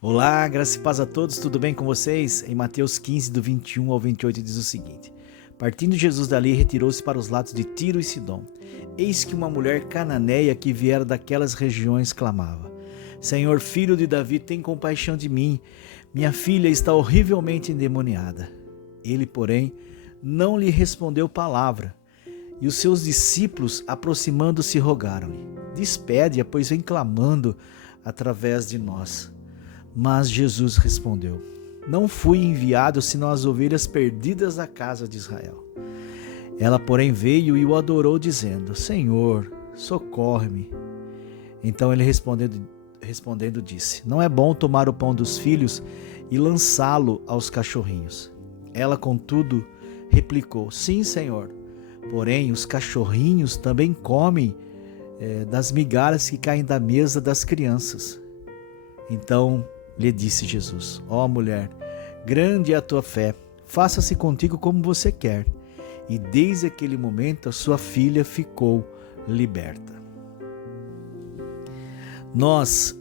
Olá, graça e paz a todos, tudo bem com vocês? Em Mateus 15, do 21 ao 28 diz o seguinte: Partindo Jesus dali, retirou-se para os lados de Tiro e Sidom. Eis que uma mulher cananeia que viera daquelas regiões clamava: Senhor, filho de Davi, tem compaixão de mim, minha filha está horrivelmente endemoniada. Ele, porém, não lhe respondeu palavra. E os seus discípulos, aproximando-se, rogaram-lhe: Despede-a, pois vem clamando através de nós. Mas Jesus respondeu: Não fui enviado senão as ovelhas perdidas da casa de Israel. Ela, porém, veio e o adorou, dizendo: Senhor, socorre-me. Então ele respondendo disse: Não é bom tomar o pão dos filhos e lançá-lo aos cachorrinhos. Ela, contudo, replicou: Sim, Senhor. Porém, os cachorrinhos também comem das migalhas que caem da mesa das crianças. Então lhe disse Jesus: Ó mulher, grande é a tua fé, faça-se contigo como você quer. E desde aquele momento a sua filha ficou liberta. Nós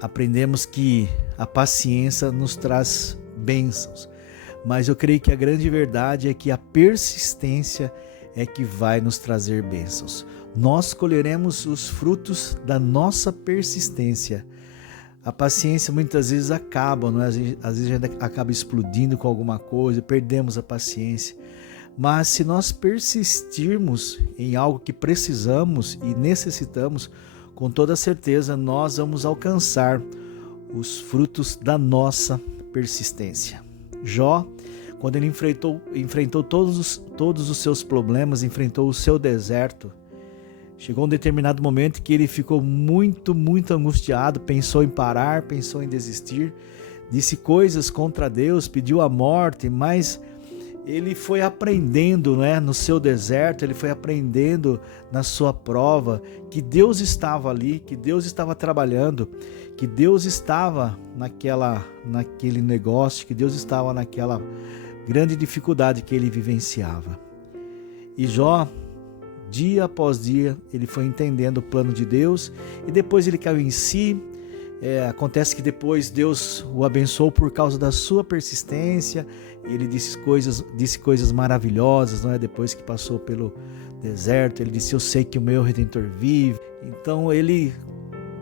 aprendemos que a paciência nos traz bênçãos, mas eu creio que a grande verdade é que a persistência é que vai nos trazer bênçãos. Nós colheremos os frutos da nossa persistência. A paciência muitas vezes acaba, não é? Às vezes a gente acaba explodindo com alguma coisa, perdemos a paciência. Mas se nós persistirmos em algo que precisamos e necessitamos, com toda certeza nós vamos alcançar os frutos da nossa persistência. Jó, quando ele enfrentou todos os seus problemas, enfrentou o seu deserto, chegou um determinado momento que ele ficou muito angustiado, pensou em parar, pensou em desistir, disse coisas contra Deus, pediu a morte, mas ele foi aprendendo, né, no seu deserto, ele foi aprendendo na sua prova que Deus estava ali, que Deus estava trabalhando, que Deus estava naquele negócio, que Deus estava naquela grande dificuldade que ele vivenciava. E Jó, dia após dia, ele foi entendendo o plano de Deus e depois ele caiu em si. Acontece que depois Deus o abençoou por causa da sua persistência. Ele disse coisas maravilhosas, não é? Depois que passou pelo deserto, ele disse: Eu sei que o meu Redentor vive. Então ele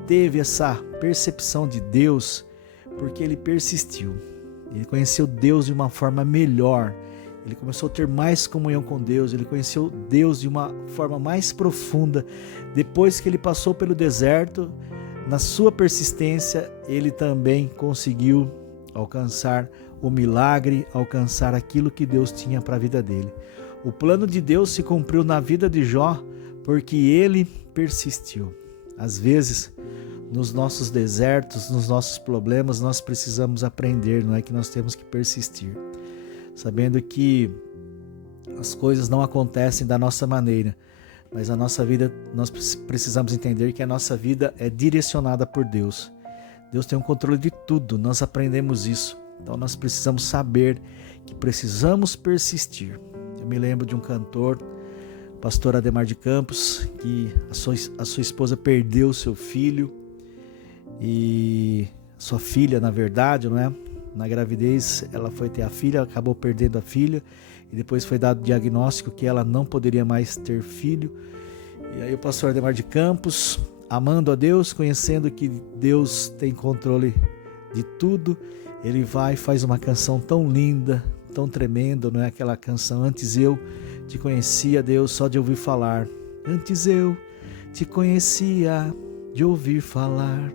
teve essa percepção de Deus porque ele persistiu. Ele conheceu Deus de uma forma melhor. Ele começou a ter mais comunhão com Deus, ele conheceu Deus de uma forma mais profunda. Depois que ele passou pelo deserto, na sua persistência, ele também conseguiu alcançar o milagre, alcançar aquilo que Deus tinha para a vida dele. O plano de Deus se cumpriu na vida de Jó porque ele persistiu. Às vezes, nos nossos desertos, nos nossos problemas, nós precisamos aprender, não é que nós temos que persistir, sabendo que as coisas não acontecem da nossa maneira, mas a nossa vida, nós precisamos entender que a nossa vida é direcionada por Deus. Deus tem o controle de tudo, nós aprendemos isso. Então nós precisamos saber que precisamos persistir. Eu me lembro de um cantor, pastor Ademar de Campos, que a sua esposa perdeu seu filho, e sua filha, na verdade, não é? Na gravidez, ela foi ter a filha, acabou perdendo a filha, e depois foi dado o diagnóstico que ela não poderia mais ter filho. E aí o pastor Ademar de Campos, amando a Deus, conhecendo que Deus tem controle de tudo, ele vai e faz uma canção tão linda, tão tremenda, não é? Aquela canção: Antes eu te conhecia, Deus, só de ouvir falar. Antes eu te conhecia de ouvir falar,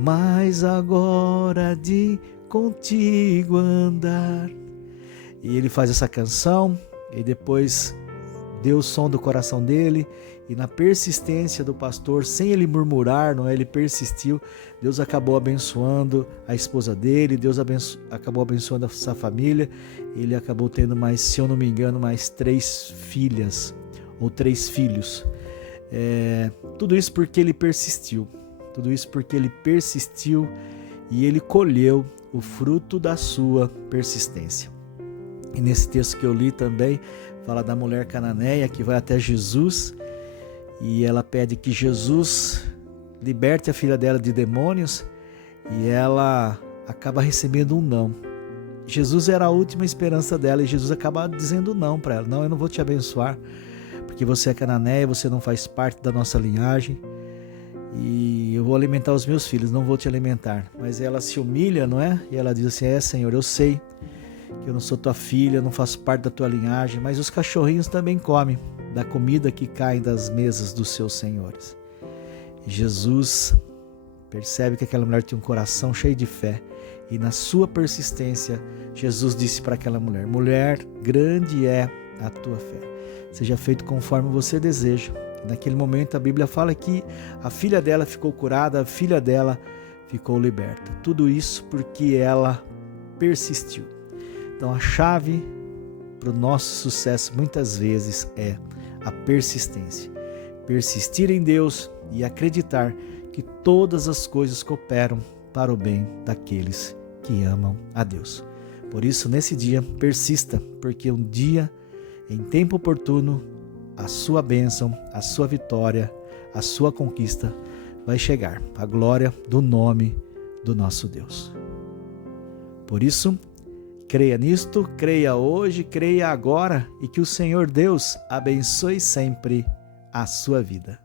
mas agora de contigo andar. E ele faz essa canção e depois Deus sonda o coração dele, e na persistência do pastor, sem ele murmurar, não é? Ele persistiu. Deus acabou abençoando a esposa dele, Deus acabou abençoando essa família. Ele acabou tendo mais, se eu não me engano, mais 3 filhas ou 3 filhos. Tudo isso porque ele persistiu. Tudo isso porque ele persistiu e ele colheu o fruto da sua persistência. E nesse texto que eu li também, fala da mulher cananeia que vai até Jesus e ela pede que Jesus liberte a filha dela de demônios. e ela acaba recebendo um não. Jesus era a última esperança dela e Jesus acaba dizendo não para ela. Não, eu não vou te abençoar, porque você é cananeia, você não faz parte da nossa linhagem e eu vou alimentar os meus filhos, não vou te alimentar. Mas ela se humilha, não é? E ela diz assim, Senhor, eu sei que eu não sou tua filha, eu não faço parte da tua linhagem, mas os cachorrinhos também comem da comida que cai das mesas dos seus senhores. E Jesus percebe que aquela mulher tinha um coração cheio de fé e na sua persistência, Jesus disse para aquela mulher, mulher, grande é a tua fé, seja feito conforme você deseja. E naquele momento a Bíblia fala que a filha dela ficou curada, a filha dela ficou liberta. Tudo isso porque ela persistiu. Então a chave para o nosso sucesso muitas vezes é a persistência. Persistir em Deus e acreditar que todas as coisas cooperam para o bem daqueles que amam a Deus. Por isso, nesse dia, persista, porque um dia, em tempo oportuno, a sua bênção, a sua vitória, a sua conquista vai chegar. A glória do nome do nosso Deus. Por isso, creia nisto, creia hoje, creia agora e que o Senhor Deus abençoe sempre a sua vida.